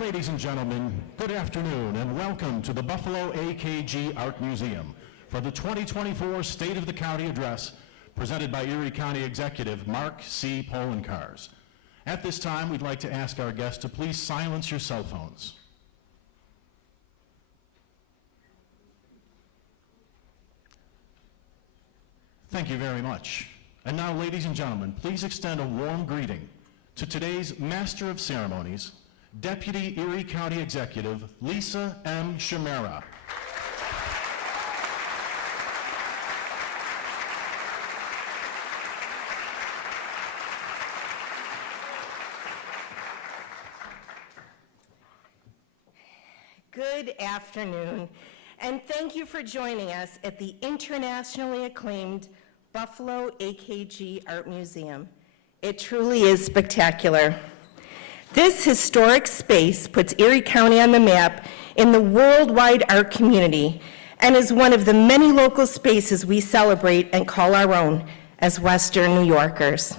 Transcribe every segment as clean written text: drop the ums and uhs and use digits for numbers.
Ladies and gentlemen, good afternoon and welcome to the Buffalo AKG Art Museum for the 2024 State of the County Address presented by Erie County Executive Mark C. Poloncarz. At this time, we'd like to ask our guests to please silence your cell phones. Thank you very much. And now, ladies and gentlemen, please extend a warm greeting to today's Master of Ceremonies, Deputy Erie County Executive Lisa M. Chimera. Good afternoon, and thank you for joining us at the internationally acclaimed Buffalo AKG Art Museum. It truly is spectacular. This historic space puts Erie County on the map in the worldwide art community and is one of the many local spaces we celebrate and call our own as Western New Yorkers.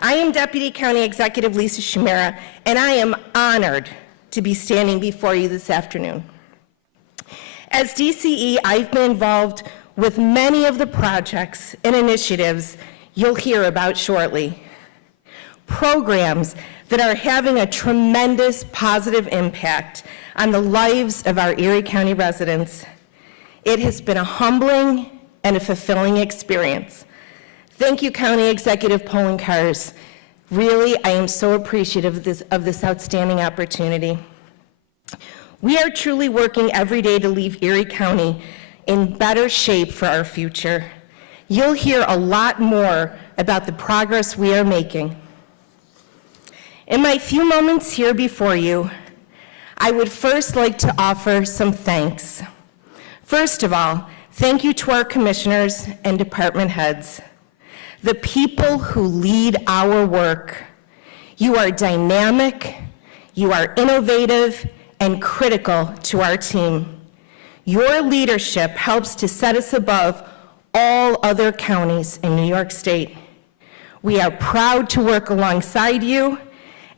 I am Deputy County Executive Lisa Chimera, and I am honored to be standing before you this afternoon. As DCE, I've been involved with many of the projects and initiatives you'll hear about shortly. Programs that are having a tremendous positive impact on the lives of our Erie County residents. It has been a humbling and a fulfilling experience. Thank you, County Executive Poloncarz. Really, I am so appreciative of this outstanding opportunity. We are truly working every day to leave Erie County in better shape for our future. You'll hear a lot more about the progress we are making. In my few moments here before you, I would first like to offer some thanks. First of all, thank you to our commissioners and department heads, the people who lead our work. You are dynamic, you are innovative, and critical to our team. Your leadership helps to set us above all other counties in New York State. We are proud to work alongside you,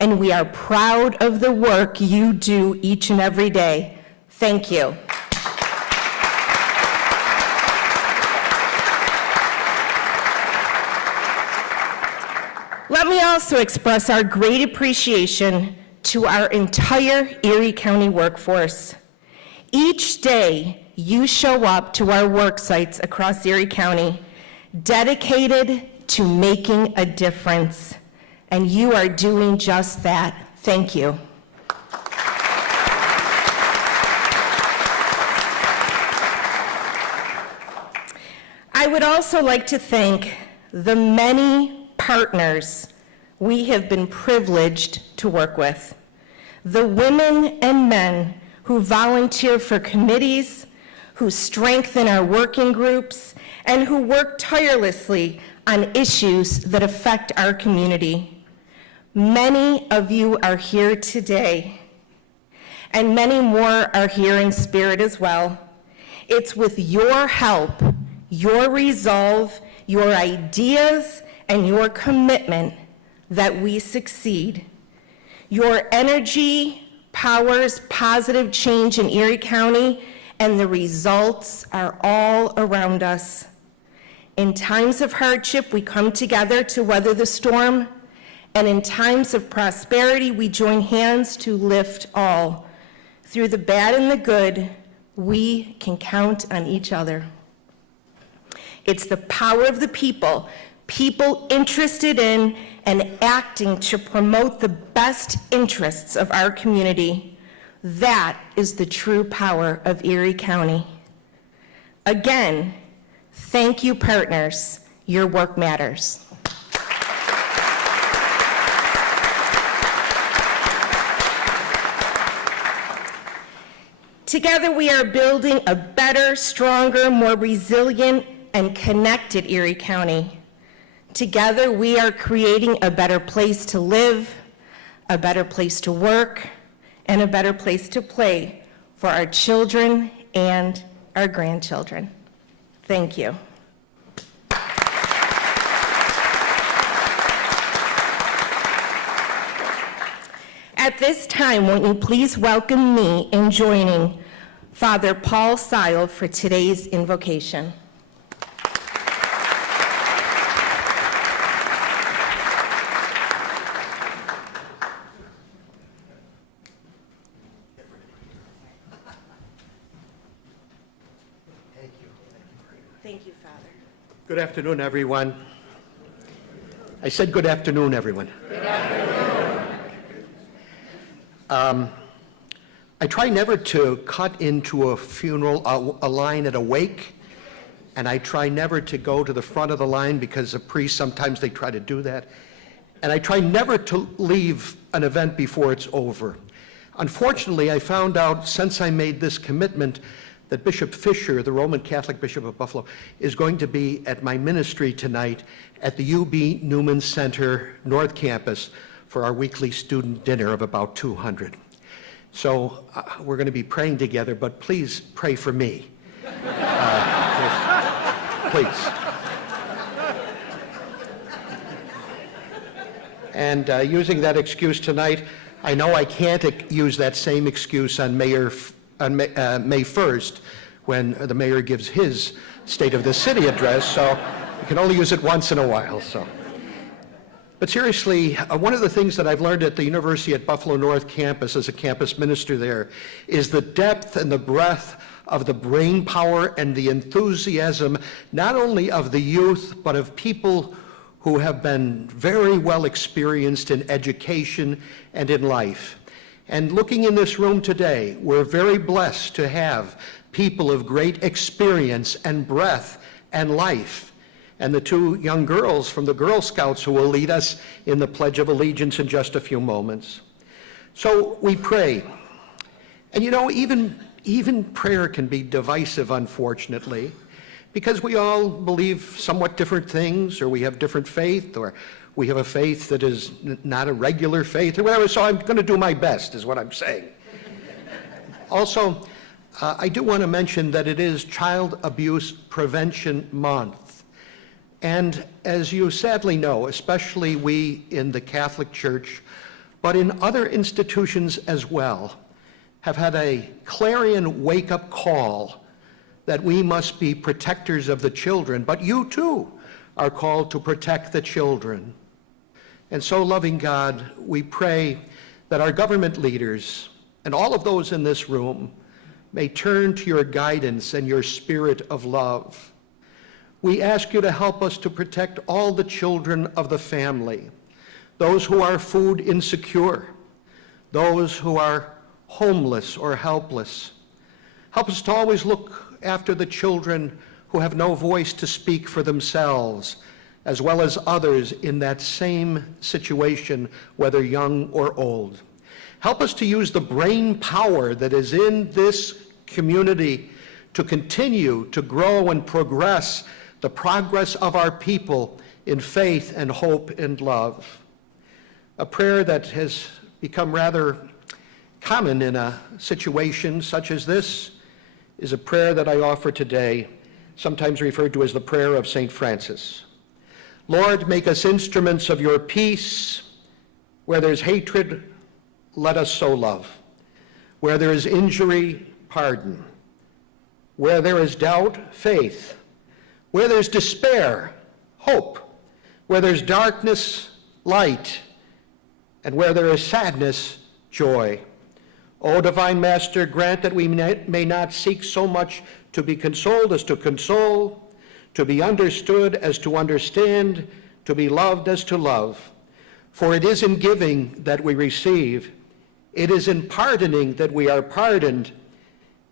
and we are proud of the work you do each and every day. Thank you. Let me also express our great appreciation to our entire Erie County workforce. Each day, you show up to our work sites across Erie County, dedicated to making a difference. And you are doing just that. Thank you. I would also like to thank the many partners we have been privileged to work with. The women and men who volunteer for committees, who strengthen our working groups, and who work tirelessly on issues that affect our community. Many of you are here today, and many more are here in spirit as well. It's with your help, your resolve, your ideas, and your commitment that we succeed. Your energy powers positive change in Erie County, and the results are all around us. In times of hardship, we come together to weather the storm, and in times of prosperity, we join hands to lift all. Through the bad and the good, we can count on each other. It's the power of the people, people interested in and acting to promote the best interests of our community. That is the true power of Erie County. Again, thank you, partners. Your work matters. Together, we are building a better, stronger, more resilient, and connected Erie County. Together, we are creating a better place to live, a better place to work, and a better place to play for our children and our grandchildren. Thank you. At this time, won't you please welcome me in joining Father Paul Seil for today's invocation. Thank you, Father. Good afternoon, everyone. I said good afternoon, everyone. Good afternoon. I try never to cut into a funeral, a line at a wake, and I try never to go to the front of the line because the priests, sometimes they try to do that. And I try never to leave an event before it's over. Unfortunately, I found out since I made this commitment that Bishop Fisher, the Roman Catholic Bishop of Buffalo, is going to be at my ministry tonight at the UB Newman Center North Campus for our weekly student dinner of about 200. So we're going to be praying together, but please pray for me. Please. And using that excuse tonight, I know I can't use that same excuse on May 1st when the mayor gives his State of the City address, so you can only use it once in a while. But seriously, one of the things that I've learned at the University at Buffalo North Campus as a campus minister there is the depth and the breadth of the brain power and the enthusiasm, not only of the youth, but of people who have been very well experienced in education and in life. And looking in this room today, we're very blessed to have people of great experience and breadth and life. And the two young girls from the Girl Scouts who will lead us in the Pledge of Allegiance in just a few moments. So we pray. And you know, even prayer can be divisive, unfortunately, because we all believe somewhat different things, or we have different faith, or we have a faith that is not a regular faith, or whatever, so I'm going to do my best, is what I'm saying. Also, I do want to mention that it is Child Abuse Prevention Month. And as you sadly know, especially we in the Catholic Church, but in other institutions as well, have had a clarion wake-up call that we must be protectors of the children, but you too are called to protect the children. And so, loving God, we pray that our government leaders and all of those in this room may turn to your guidance and your spirit of love. We ask you to help us to protect all the children of the family, those who are food insecure, those who are homeless or helpless. Help us to always look after the children who have no voice to speak for themselves, as well as others in that same situation, whether young or old. Help us to use the brain power that is in this community to continue to grow and progress the progress of our people in faith and hope and love. A prayer that has become rather common in a situation such as this is a prayer that I offer today, sometimes referred to as the prayer of St. Francis. Lord, make us instruments of your peace. Where there's hatred, let us sow love. Where there is injury, pardon. Where there is doubt, faith. Where there's despair, hope. Where there's darkness, light. And where there is sadness, joy. O divine Master, grant that we may not seek so much to be consoled as to console, to be understood as to understand, to be loved as to love. For it is in giving that we receive, it is in pardoning that we are pardoned,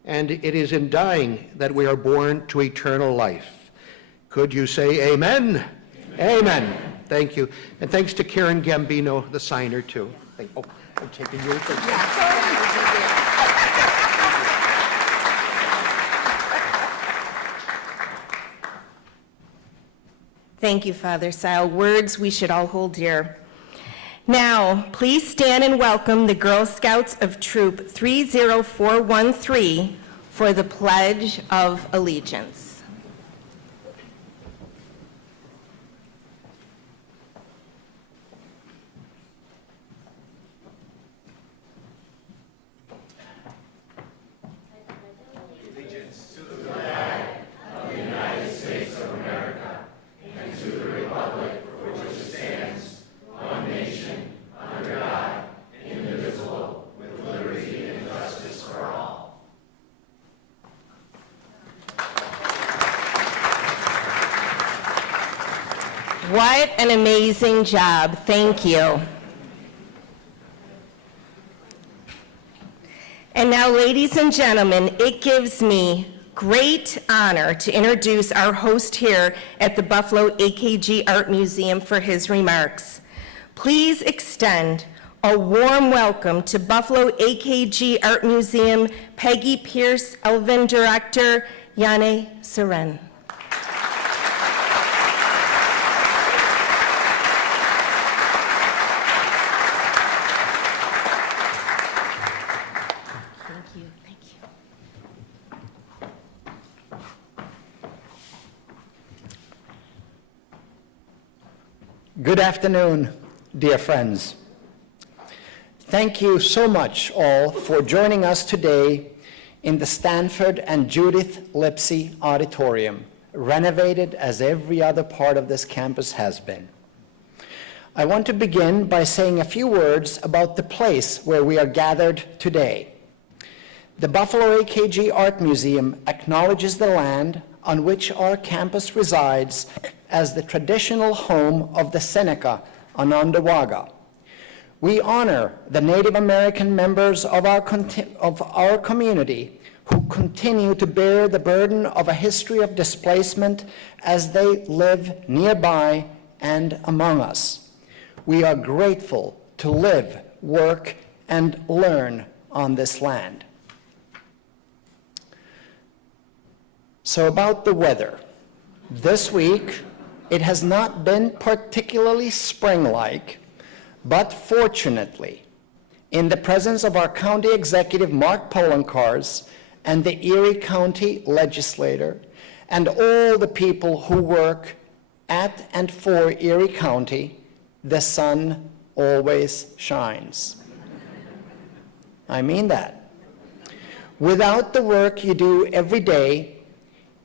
and it is in dying that we are born to eternal life. Could you say amen? Amen. Amen. Thank you. And thanks to Karen Gambino, the signer, too. Oh, I'm taking yours. Thank you, Father Seil. Words we should all hold dear. Now, please stand and welcome the Girl Scouts of Troop 30413 for the Pledge of Allegiance. What an amazing job. Thank you. And now, ladies and gentlemen, it gives me great honor to introduce our host here at the Buffalo AKG Art Museum for his remarks. Please extend a warm welcome to Buffalo AKG Art Museum Peggy Pierce Elvin Director, Yane Seren. Good afternoon, dear friends. Thank you so much all for joining us today in the Stanford and Judith Lipsey Auditorium, renovated as every other part of this campus has been. I want to begin by saying a few words about the place where we are gathered today. The Buffalo AKG Art Museum acknowledges the land on which our campus resides as the traditional home of the Seneca Onondaga. We honor the Native American members of our community who continue to bear the burden of a history of displacement as they live nearby and among us. We are grateful to live, work, and learn on this land. So about the weather. This week, it has not been particularly spring-like, but fortunately, in the presence of our county executive, Mark Poloncarz, and the Erie County legislator, and all the people who work at and for Erie County, the sun always shines. I mean that. Without the work you do every day,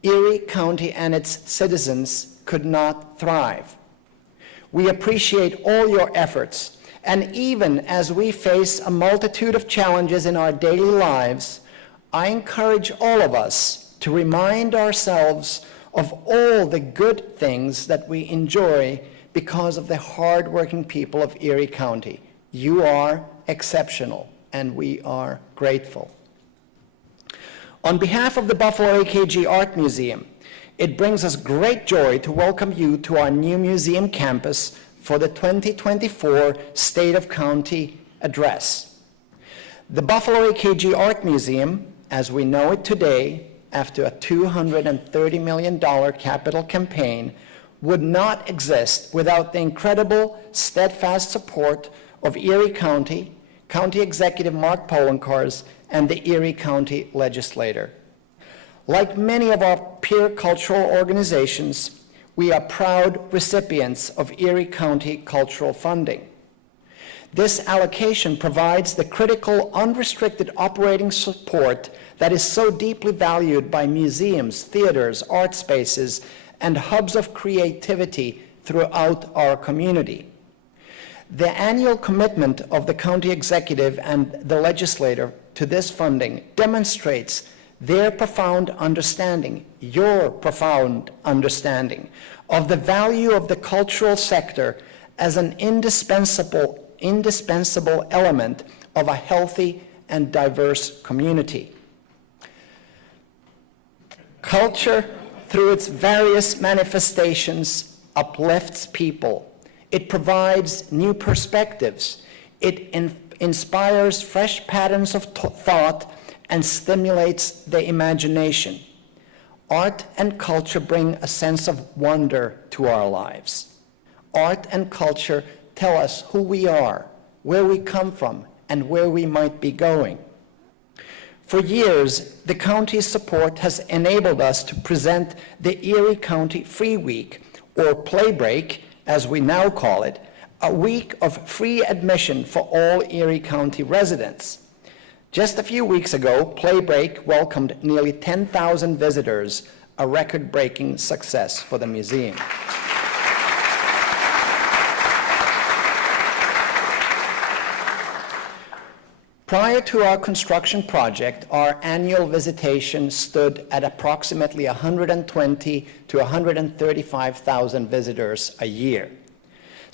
Erie County and its citizens could not thrive. We appreciate all your efforts, and even as we face a multitude of challenges in our daily lives, I encourage all of us to remind ourselves of all the good things that we enjoy because of the hardworking people of Erie County. You are exceptional, and we are grateful. On behalf of the Buffalo AKG Art Museum, it brings us great joy to welcome you to our new museum campus for the 2024 State of County Address. The Buffalo AKG Art Museum, as we know it today, after a $230 million capital campaign, would not exist without the incredible, steadfast support of Erie County, County Executive Mark Poloncarz, and the Erie County legislator. Like many of our peer cultural organizations, we are proud recipients of Erie County cultural funding. This allocation provides the critical, unrestricted operating support that is so deeply valued by museums, theaters, art spaces, and hubs of creativity throughout our community. The annual commitment of the county executive and the legislator to this funding demonstrates their profound understanding, your profound understanding, of the value of the cultural sector as an indispensable element of a healthy and diverse community. Culture, through its various manifestations, uplifts people. It provides new perspectives. It inspires fresh patterns of thought and stimulates the imagination. Art and culture bring a sense of wonder to our lives. Art and culture tell us who we are, where we come from, and where we might be going. For years, the county's support has enabled us to present the Erie County Free Week, or Play Break, as we now call it, a week of free admission for all Erie County residents. Just a few weeks ago, Play Break welcomed nearly 10,000 visitors, a record-breaking success for the museum. Prior to our construction project, our annual visitation stood at approximately 120 to 135,000 visitors a year.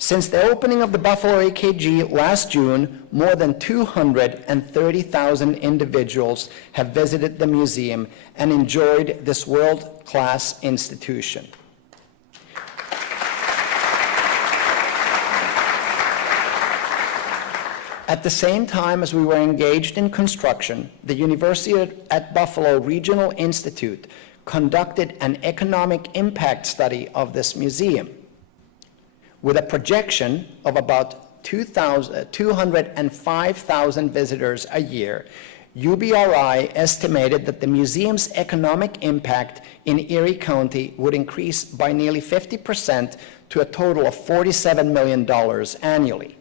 Since the opening of the Buffalo AKG last June, more than 230,000 individuals have visited the museum and enjoyed this world-class institution. At the same time as we were engaged in construction, the University at Buffalo Regional Institute conducted an economic impact study of this museum. With a projection of about 205,000 visitors a year, UBRI estimated that the museum's economic impact in Erie County would increase by nearly 50% to a total of $47 million annually.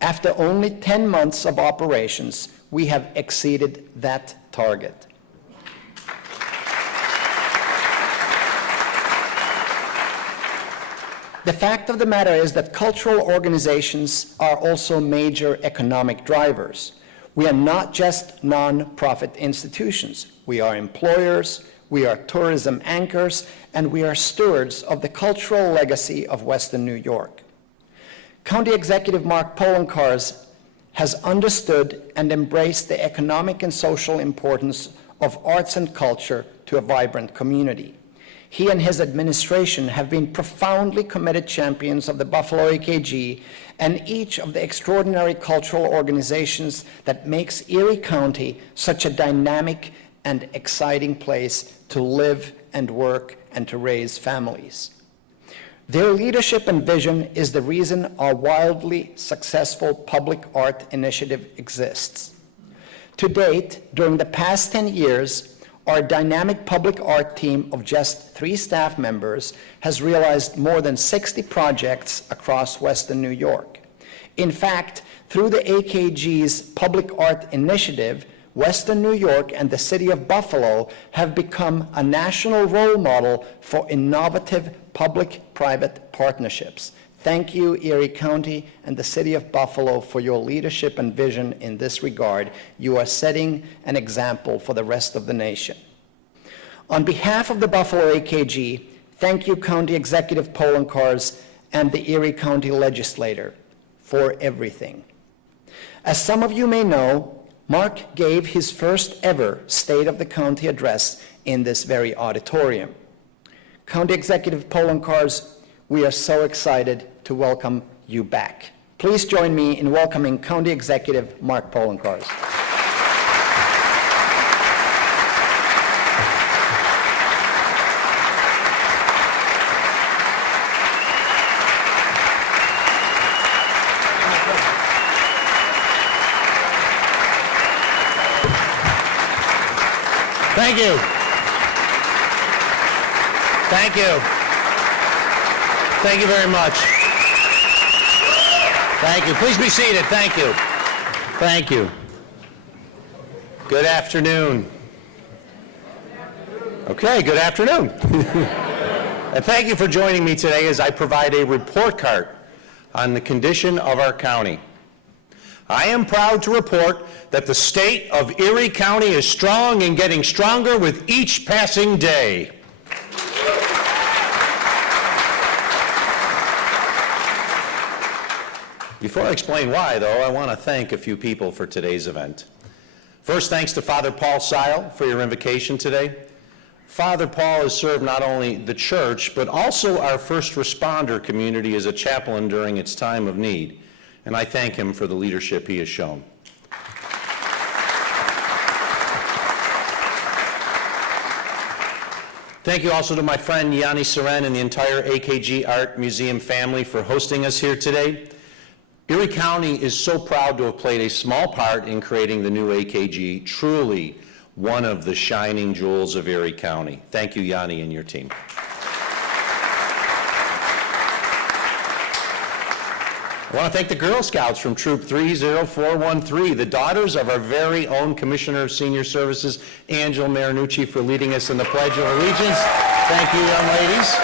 After only 10 months of operations, we have exceeded that target. The fact of the matter is that cultural organizations are also major economic drivers. We are not just non-profit institutions. We are employers, we are tourism anchors, and we are stewards of the cultural legacy of Western New York. County Executive Mark Poloncarz has understood and embraced the economic and social importance of arts and culture to a vibrant community. He and his administration have been profoundly committed champions of the Buffalo AKG and each of the extraordinary cultural organizations that makes Erie County such a dynamic and exciting place to live and work and to raise families. Their leadership and vision is the reason our wildly successful public art initiative exists. To date, during the past 10 years, our dynamic public art team of just 3 staff members has realized more than 60 projects across Western New York. In fact, through the AKG's public art initiative, Western New York and the city of Buffalo have become a national role model for innovative public-private partnerships. Thank you, Erie County and the city of Buffalo, for your leadership and vision in this regard. You are setting an example for the rest of the nation. On behalf of the Buffalo AKG, thank you, County Executive Poloncarz and the Erie County Legislature for everything. As some of you may know, Mark gave his first ever State of the County address in this very auditorium. County Executive Poloncarz, we are so excited to welcome you back. Please join me in welcoming County Executive Mark Poloncarz. Thank you. Thank you. Thank you very much. Thank you. Please be seated. Thank you. Thank you. Good afternoon. Okay, good afternoon. And thank you for joining me today as I provide a report card on the condition of our county. I am proud to report that the state of Erie County is strong and getting stronger with each passing day. Before I explain why, though, I want to thank a few people for today's event. First, thanks to Father Paul Seil for your invocation today. Father Paul has served not only the church, but also our first responder community as a chaplain during its time of need, and I thank him for the leadership he has shown. Thank you also to my friend Yanni Seren and the entire AKG Art Museum family for hosting us here today. Erie County is so proud to have played a small part in creating the new AKG, truly one of the shining jewels of Erie County. Thank you, Yanni, and your team. I want to thank the Girl Scouts from Troop 30413, the daughters of our very own Commissioner of Senior Services, Angela Marinucci, for leading us in the Pledge of Allegiance. Thank you, young ladies.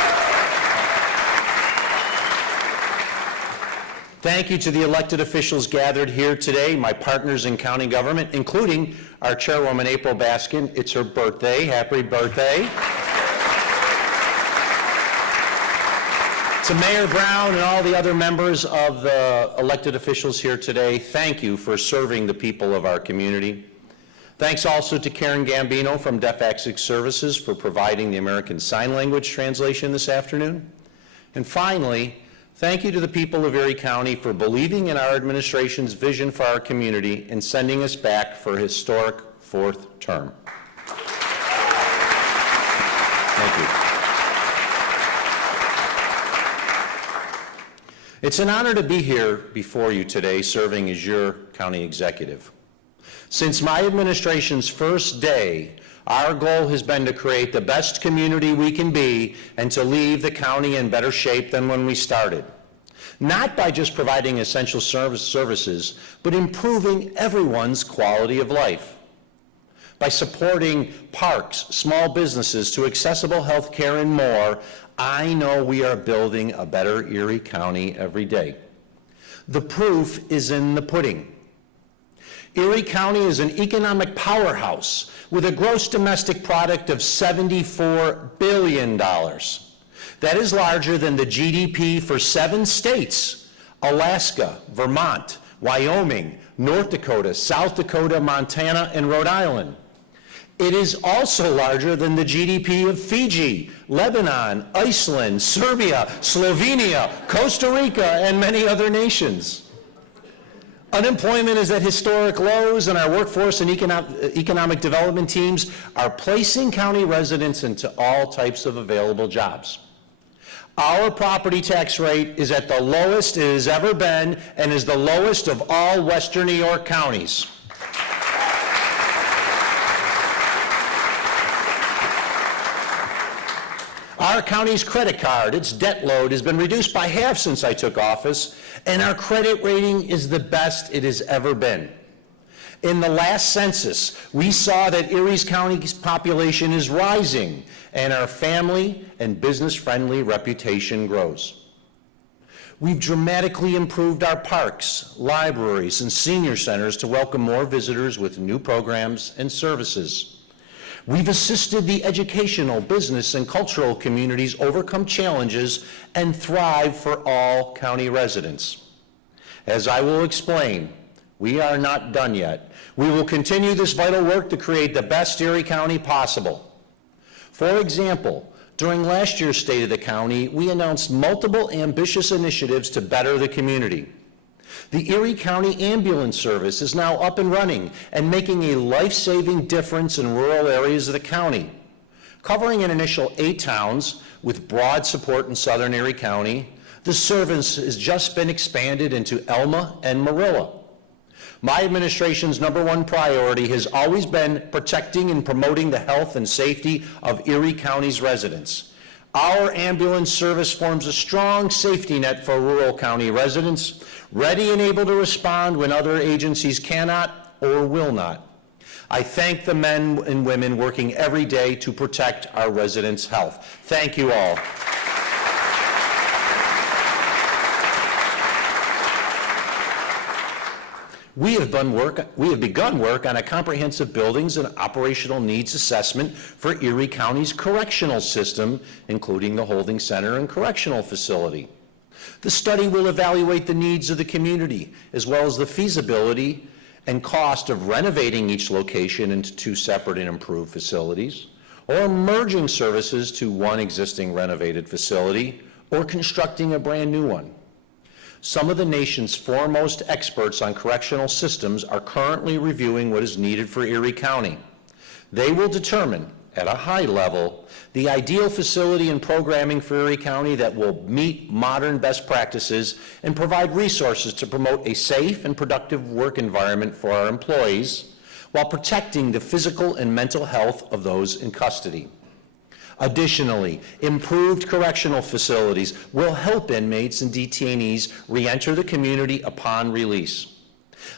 Thank you to the elected officials gathered here today, my partners in county government, including our chairwoman, April Baskin. It's her birthday. Happy birthday. To Mayor Brown and all the other members of the elected officials here today, thank you for serving the people of our community. Thanks also to Karen Gambino from Deaf Access Services for providing the American Sign Language translation this afternoon. And finally, thank you to the people of Erie County for believing in our administration's vision for our community and sending us back for a historic fourth term. Thank you. It's an honor to be here before you today serving as your county executive. Since my administration's first day, our goal has been to create the best community we can be and to leave the county in better shape than when we started. Not by just providing essential services, but improving everyone's quality of life. By supporting parks, small businesses to accessible health care and more, I know we are building a better Erie County every day. The proof is in the pudding. Erie County is an economic powerhouse with a gross domestic product of $74 billion. That is larger than the GDP for 7 states: Alaska, Vermont, Wyoming, North Dakota, South Dakota, Montana, and Rhode Island. It is also larger than the GDP of Fiji, Lebanon, Iceland, Serbia, Slovenia, Costa Rica, and many other nations. Unemployment is at historic lows, and our workforce and economic development teams are placing county residents into all types of available jobs. Our property tax rate is at the lowest it has ever been and is the lowest of all Western New York counties. Our county's credit card, its debt load, has been reduced by half since I took office, and our credit rating is the best it has ever been. In the last census, we saw that Erie's county's population is rising, and our family and business-friendly reputation grows. We've dramatically improved our parks, libraries, and senior centers to welcome more visitors with new programs and services. We've assisted the educational, business, and cultural communities overcome challenges and thrive for all county residents. As I will explain, we are not done yet. We will continue this vital work to create the best Erie County possible. For example, during last year's State of the County, we announced multiple ambitious initiatives to better the community. The Erie County Ambulance Service is now up and running and making a life-saving difference in rural areas of the county. Covering an initial 8 towns with broad support in southern Erie County, the service has just been expanded into Elma and Marilla. My administration's #1 priority has always been protecting and promoting the health and safety of Erie County's residents. Our ambulance service forms a strong safety net for rural county residents, ready and able to respond when other agencies cannot or will not. I thank the men and women working every day to protect our residents' health. Thank you all. We have begun work on a comprehensive buildings and operational needs assessment for Erie County's correctional system, including the holding center and correctional facility. The study will evaluate the needs of the community, as well as the feasibility and cost of renovating each location into 2 separate and improved facilities, or merging services to one existing renovated facility, or constructing a brand new one. Some of the nation's foremost experts on correctional systems are currently reviewing what is needed for Erie County. They will determine, at a high level, the ideal facility and programming for Erie County that will meet modern best practices and provide resources to promote a safe and productive work environment for our employees while protecting the physical and mental health of those in custody. Additionally, improved correctional facilities will help inmates and detainees re-enter the community upon release.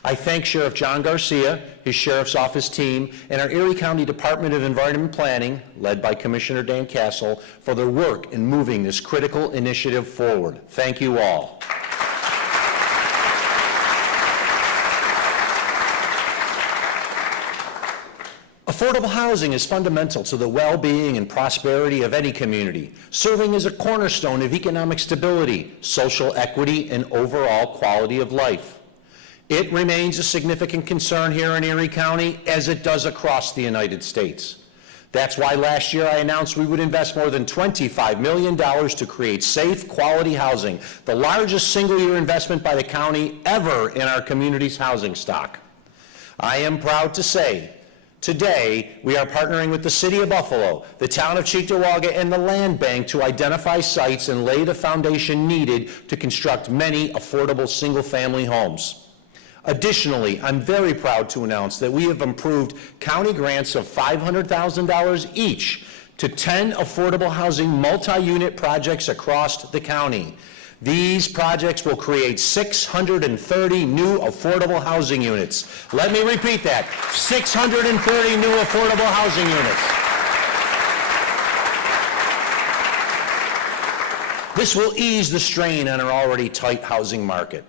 I thank Sheriff John Garcia, his Sheriff's Office team, and our Erie County Department of Environment Planning, led by Commissioner Dan Castle, for their work in moving this critical initiative forward. Thank you all. Affordable housing is fundamental to the well-being and prosperity of any community, serving as a cornerstone of economic stability, social equity, and overall quality of life. It remains a significant concern here in Erie County, as it does across the United States. That's why last year I announced we would invest more than $25 million to create safe, quality housing, the largest single-year investment by the county ever in our community's housing stock. I am proud to say, today, we are partnering with the City of Buffalo, the Town of Cheektowaga, and the Land Bank to identify sites and lay the foundation needed to construct many affordable single-family homes. Additionally, I'm very proud to announce that we have approved county grants of $500,000 each to 10 affordable housing multi-unit projects across the county. These projects will create 630 new affordable housing units. Let me repeat that, 630 new affordable housing units. This will ease the strain on our already tight housing market.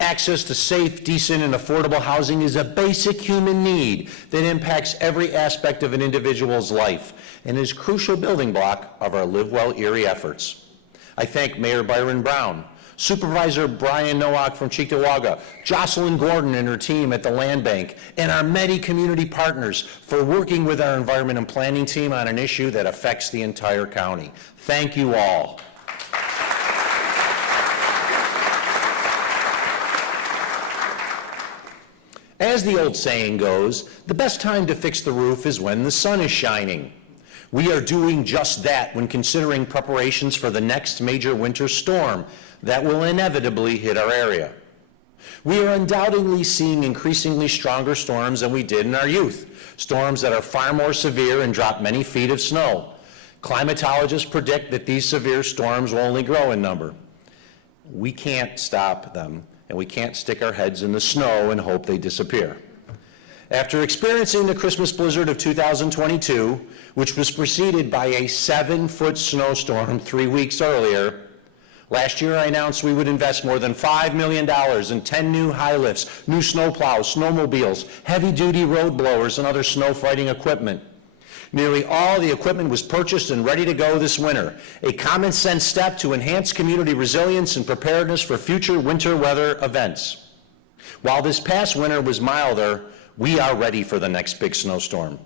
Access to safe, decent, and affordable housing is a basic human need that impacts every aspect of an individual's life and is a crucial building block of our Live Well Erie efforts. I thank Mayor Byron Brown, Supervisor Brian Nowak from Cheektowaga, Jocelyn Gordon and her team at the Land Bank, and our many community partners for working with our environment and planning team on an issue that affects the entire county. Thank you all. As the old saying goes, the best time to fix the roof is when the sun is shining. We are doing just that when considering preparations for the next major winter storm that will inevitably hit our area. We are undoubtedly seeing increasingly stronger storms than we did in our youth, storms that are far more severe and drop many feet of snow. Climatologists predict that these severe storms will only grow in number. We can't stop them, and we can't stick our heads in the snow and hope they disappear. After experiencing the Christmas blizzard of 2022, which was preceded by a 7-foot snowstorm 3 weeks earlier, last year I announced we would invest more than $5 million in 10 new high lifts, new snowplows, snowmobiles, heavy-duty road blowers, and other snow fighting equipment. Nearly all the equipment was purchased and ready to go this winter, a common sense step to enhance community resilience and preparedness for future winter weather events. While this past winter was milder, we are ready for the next big snowstorm.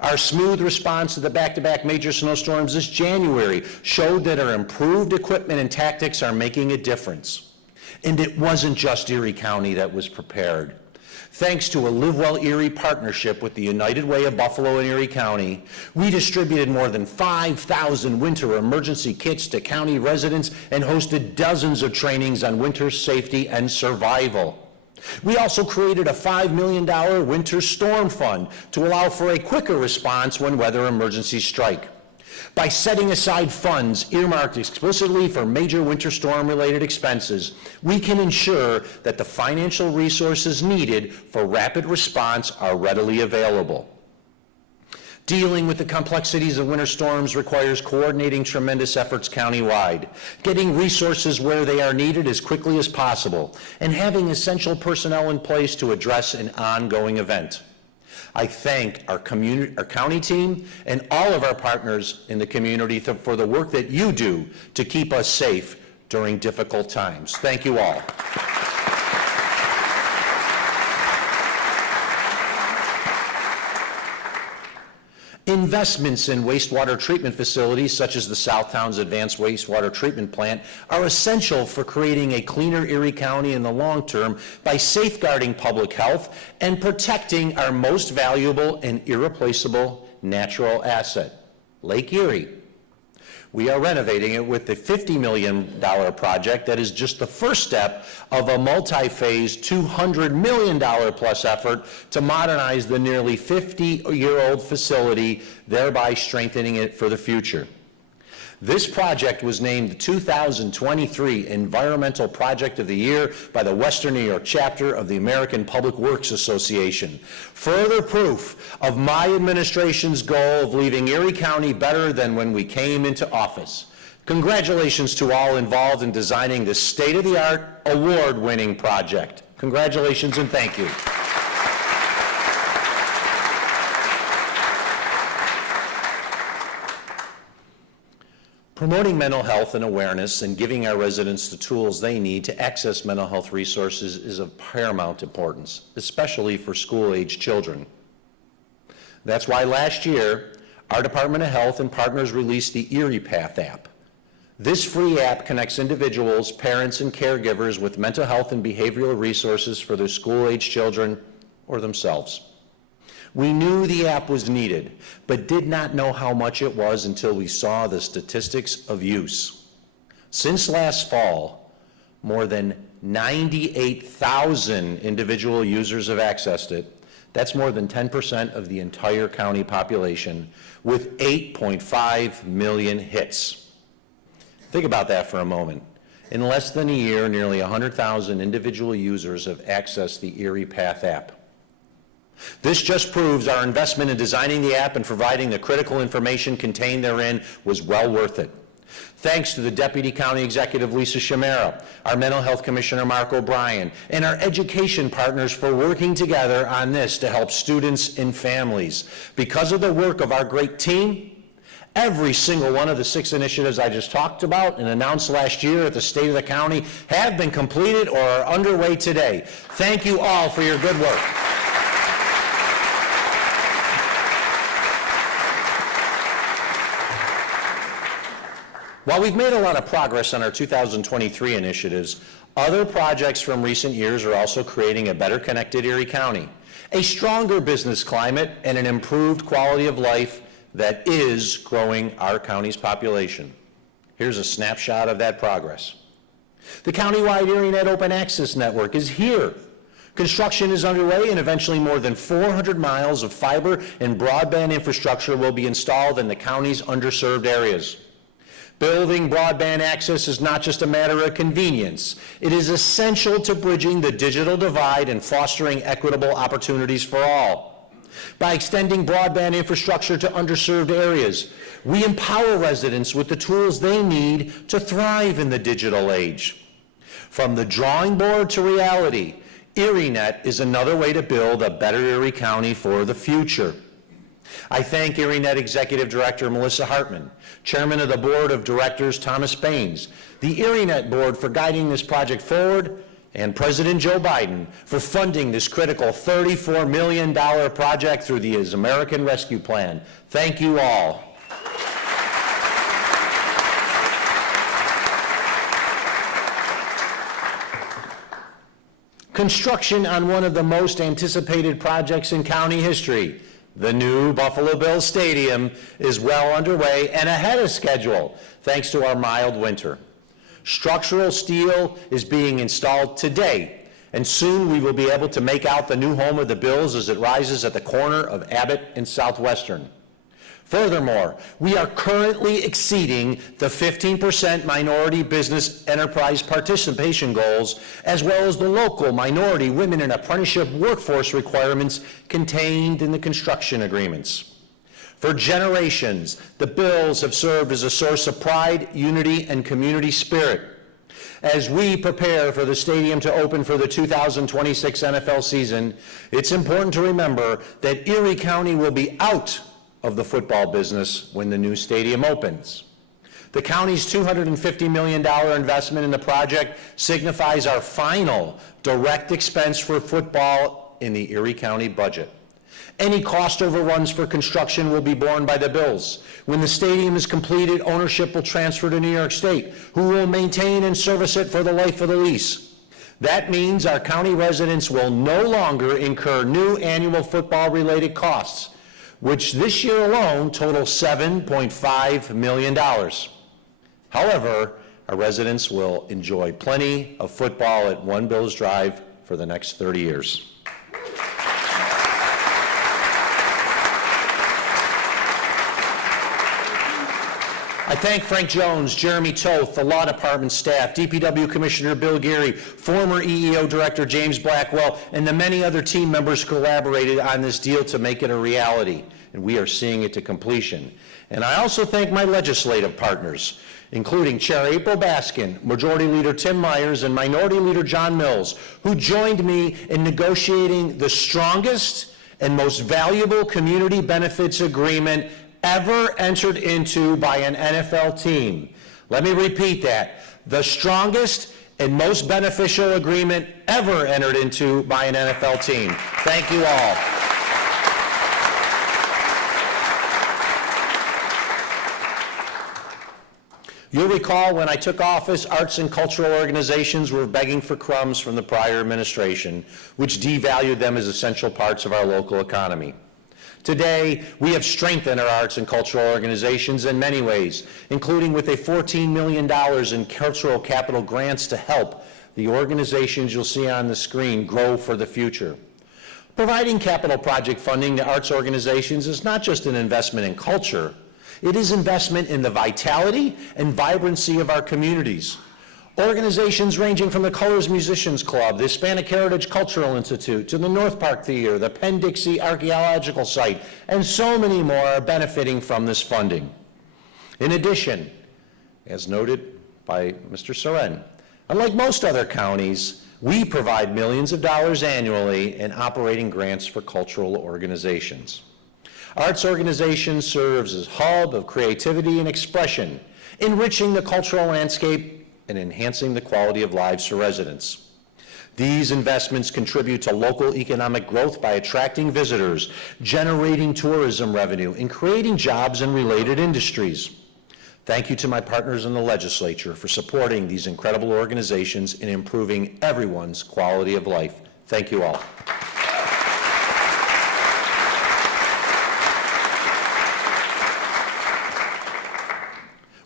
Our smooth response to the back-to-back major snowstorms this January showed that our improved equipment and tactics are making a difference. And it wasn't just Erie County that was prepared. Thanks to a Live Well Erie partnership with the United Way of Buffalo and Erie County, we distributed more than 5,000 winter emergency kits to county residents and hosted dozens of trainings on winter safety and survival. We also created a $5 million winter storm fund to allow for a quicker response when weather emergencies strike. By setting aside funds earmarked explicitly for major winter storm-related expenses, we can ensure that the financial resources needed for rapid response are readily available. Dealing with the complexities of winter storms requires coordinating tremendous efforts countywide, getting resources where they are needed as quickly as possible, and having essential personnel in place to address an ongoing event. I thank our county team and all of our partners in the community for the work that you do to keep us safe during difficult times. Thank you all. Investments in wastewater treatment facilities, such as the Southtown's Advanced Wastewater Treatment Plant, are essential for creating a cleaner Erie County in the long term by safeguarding public health and protecting our most valuable and irreplaceable natural asset, Lake Erie. We are renovating it with the $50 million project that is just the first step of a multi-phase $200 million plus effort to modernize the nearly 50-year-old facility, thereby strengthening it for the future. This project was named the 2023 Environmental Project of the Year by the Western New York chapter of the American Public Works Association. Further proof of my administration's goal of leaving Erie County better than when we came into office. Congratulations to all involved in designing this state-of-the-art, award-winning project. Congratulations and thank you. Promoting mental health and awareness and giving our residents the tools they need to access mental health resources is of paramount importance, especially for school-age children. That's why last year, our Department of Health and partners released the Erie Path app. This free app connects individuals, parents, and caregivers with mental health and behavioral resources for their school-age children or themselves. We knew the app was needed, but did not know how much it was until we saw the statistics of use. Since last fall, more than 98,000 individual users have accessed it. That's more than 10% of the entire county population, with 8.5 million hits. Think about that for a moment. In less than a year, nearly 100,000 individual users have accessed the Erie Path app. This just proves our investment in designing the app and providing the critical information contained therein was well worth it. Thanks to the Deputy County Executive Lisa Shamera, our Mental Health Commissioner Mark O'Brien, and our education partners for working together on this to help students and families. Because of the work of our great team, every single one of the 6 initiatives I just talked about and announced last year at the State of the County have been completed or are underway today. Thank you all for your good work. While we've made a lot of progress on our 2023 initiatives, other projects from recent years are also creating a better connected Erie County, a stronger business climate, and an improved quality of life that is growing our county's population. Here's a snapshot of that progress. The countywide ErieNet Open Access Network is here. Construction is underway, and eventually more than 400 miles of fiber and broadband infrastructure will be installed in the county's underserved areas. Building broadband access is not just a matter of convenience. It is essential to bridging the digital divide and fostering equitable opportunities for all. By extending broadband infrastructure to underserved areas, we empower residents with the tools they need to thrive in the digital age. From the drawing board to reality, ErieNet is another way to build a better Erie County for the future. I thank ErieNet Executive Director Melissa Hartman, Chairman of the Board of Directors Thomas Baines, the ErieNet Board for guiding this project forward, and President Joe Biden for funding this critical $34 million project through the American Rescue Plan. Thank you all. Construction on one of the most anticipated projects in county history, the new Buffalo Bills Stadium, is well underway and ahead of schedule, thanks to our mild winter. Structural steel is being installed today, and soon we will be able to make out the new home of the Bills as it rises at the corner of Abbott and Southwestern. Furthermore, we are currently exceeding the 15% minority business enterprise participation goals, as well as the local minority, women, and apprenticeship workforce requirements contained in the construction agreements. For generations, the Bills have served as a source of pride, unity, and community spirit. As we prepare for the stadium to open for the 2026 NFL season, it's important to remember that Erie County will be out of the football business when the new stadium opens. The county's $250 million investment in the project signifies our final direct expense for football in the Erie County budget. Any cost overruns for construction will be borne by the Bills. When the stadium is completed, ownership will transfer to New York State, who will maintain and service it for the life of the lease. That means our county residents will no longer incur new annual football-related costs, which this year alone total $7.5 million. However, our residents will enjoy plenty of football at One Bills Drive for the next 30 years. I thank Frank Jones, Jeremy Toth, the Law Department staff, DPW Commissioner Bill Geary, former EEO Director James Blackwell, and the many other team members who collaborated on this deal to make it a reality, and we are seeing it to completion. And I also thank my legislative partners, including Chair April Baskin, Majority Leader Tim Myers, and Minority Leader John Mills, who joined me in negotiating the strongest and most valuable community benefits agreement ever entered into by an NFL team. Let me repeat that. The strongest and most beneficial agreement ever entered into by an NFL team. Thank you all. You'll recall when I took office, arts and cultural organizations were begging for crumbs from the prior administration, which devalued them as essential parts of our local economy. Today, we have strengthened our arts and cultural organizations in many ways, including with a $14 million in cultural capital grants to help the organizations you'll see on the screen grow for the future. Providing capital project funding to arts organizations is not just an investment in culture, it is investment in the vitality and vibrancy of our communities. Organizations ranging from the Colors Musicians Club, the Hispanic Heritage Cultural Institute, to the North Park Theater, the Penn-Dixie Archaeological Site, and so many more are benefiting from this funding. In addition, as noted by Mr. Soren, unlike most other counties, we provide millions of dollars annually in operating grants for cultural organizations. Arts organizations serves as a hub of creativity and expression, enriching the cultural landscape and enhancing the quality of lives for residents. These investments contribute to local economic growth by attracting visitors, generating tourism revenue, and creating jobs in related industries. Thank you to my partners in the legislature for supporting these incredible organizations in improving everyone's quality of life. Thank you all.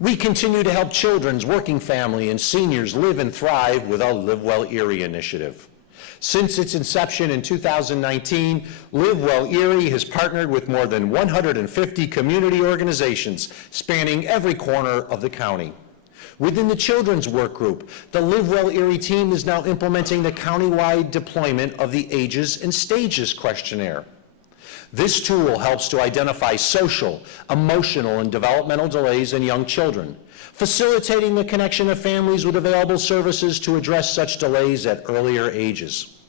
We continue to help children's working family and seniors live and thrive with our Live Well Erie initiative. Since its inception in 2019, Live Well Erie has partnered with more than 150 community organizations spanning every corner of the county. Within the children's work group, the Live Well Erie team is now implementing the countywide deployment of the Ages and Stages questionnaire. This tool helps to identify social, emotional, and developmental delays in young children, facilitating the connection of families with available services to address such delays at earlier ages.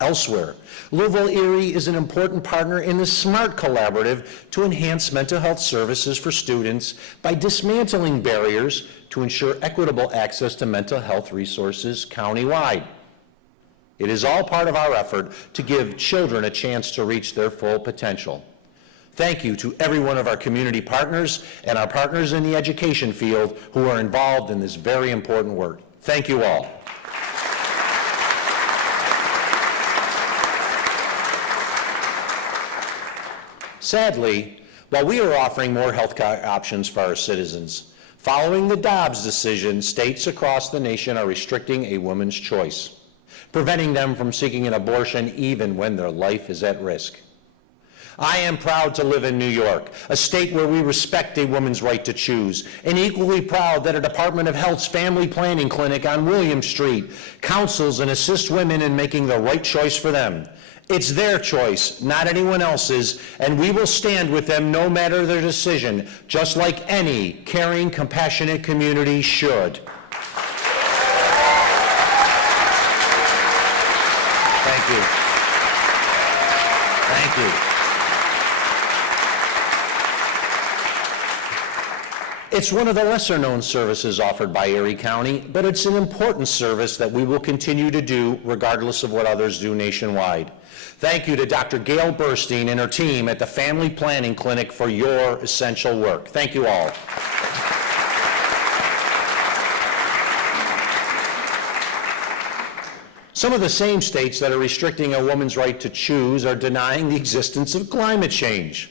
Elsewhere, Live Well Erie is an important partner in the SMART Collaborative to enhance mental health services for students by dismantling barriers to ensure equitable access to mental health resources countywide. It is all part of our effort to give children a chance to reach their full potential. Thank you to every one of our community partners and our partners in the education field who are involved in this very important work. Thank you all. Sadly, while we are offering more health care options for our citizens, following the Dobbs decision, states across the nation are restricting a woman's choice, preventing them from seeking an abortion even when their life is at risk. I am proud to live in New York, a state where we respect a woman's right to choose, and equally proud that a Department of Health's family planning clinic on William Street counsels and assists women in making the right choice for them. It's their choice, not anyone else's, and we will stand with them no matter their decision, just like any caring, compassionate community should. Thank you. Thank you. It's one of the lesser-known services offered by Erie County, but it's an important service that we will continue to do regardless of what others do nationwide. Thank you to Dr. Gail Burstein and her team at the Family Planning Clinic for your essential work. Thank you all. Some of the same states that are restricting a woman's right to choose are denying the existence of climate change.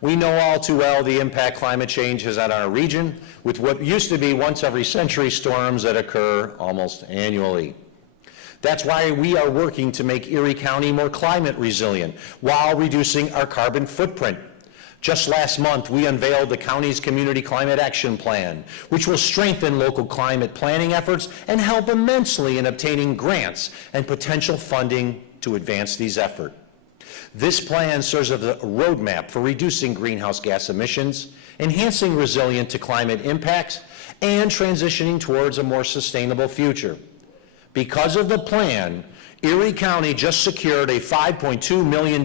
We know all too well the impact climate change has on our region, with what used to be once every century storms that occur almost annually. That's why we are working to make Erie County more climate resilient while reducing our carbon footprint. Just last month, we unveiled the county's Community Climate Action Plan, which will strengthen local climate planning efforts and help immensely in obtaining grants and potential funding to advance these efforts. This plan serves as a roadmap for reducing greenhouse gas emissions, enhancing resilience to climate impacts, and transitioning towards a more sustainable future. Because of the plan, Erie County just secured a $5.2 million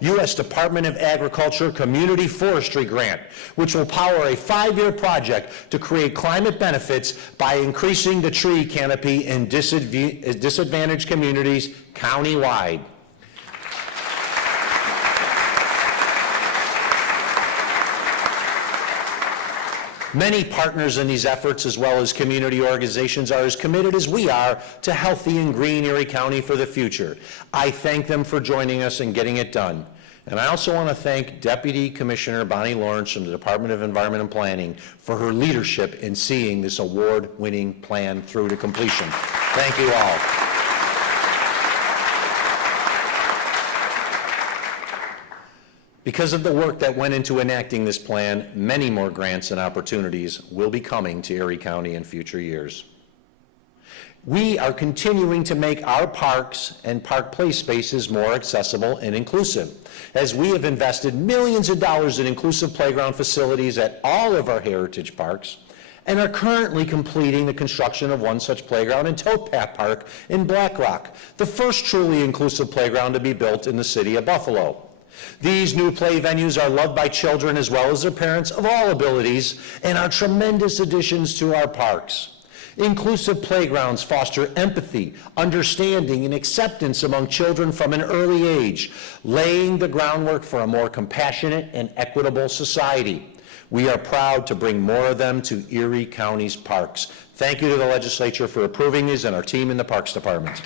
U.S. Department of Agriculture Community Forestry grant, which will power a 5-year project to create climate benefits by increasing the tree canopy in disadvantaged communities countywide. Many partners in these efforts, as well as community organizations, are as committed as we are to healthy and green Erie County for the future. I thank them for joining us and getting it done. And I also want to thank Deputy Commissioner Bonnie Lawrence from the Department of Environment and Planning for her leadership in seeing this award-winning plan through to completion. Thank you all. Because of the work that went into enacting this plan, many more grants and opportunities will be coming to Erie County in future years. We are continuing to make our parks and park play spaces more accessible and inclusive, as we have invested millions of dollars in inclusive playground facilities at all of our heritage parks, and are currently completing the construction of one such playground in Towpath Park in Black Rock, the first truly inclusive playground to be built in the city of Buffalo. These new play venues are loved by children as well as their parents of all abilities and are tremendous additions to our parks. Inclusive playgrounds foster empathy, understanding, and acceptance among children from an early age, laying the groundwork for a more compassionate and equitable society. We are proud to bring more of them to Erie County's parks. Thank you to the legislature for approving these and our team in the Parks Department.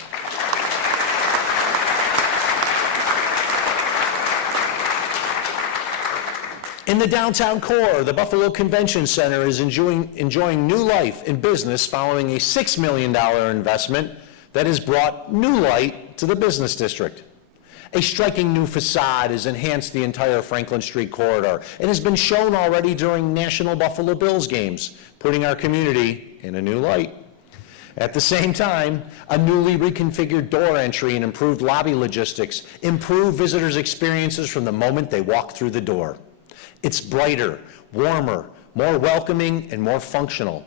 In the downtown core, the Buffalo Convention Center is enjoying new life in business following a $6 million investment that has brought new light to the business district. A striking new facade has enhanced the entire Franklin Street corridor and has been shown already during National Buffalo Bills games, putting our community in a new light. At the same time, a newly reconfigured door entry and improved lobby logistics improve visitors' experiences from the moment they walk through the door. It's brighter, warmer, more welcoming, and more functional.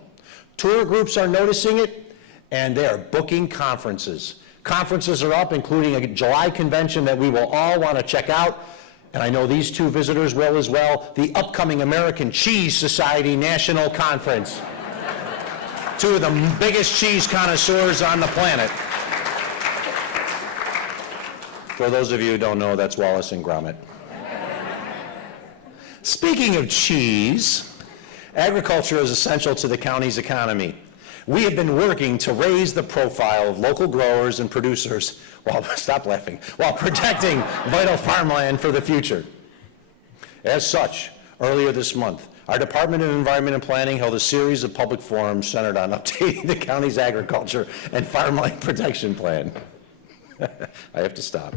Tour groups are noticing it, and they are booking conferences. Conferences are up, including a July convention that we will all want to check out, and I know these two visitors will as well, the upcoming American Cheese Society National Conference. Two of the biggest cheese connoisseurs on the planet. For those of you who don't know, that's Wallace and Gromit. Speaking of cheese, agriculture is essential to the county's economy. We have been working to raise the profile of local growers and producers while protecting vital farmland for the future. As such, earlier this month, our Department of Environment and Planning held a series of public forums centered on updating the county's agriculture and farmland protection plan. I have to stop.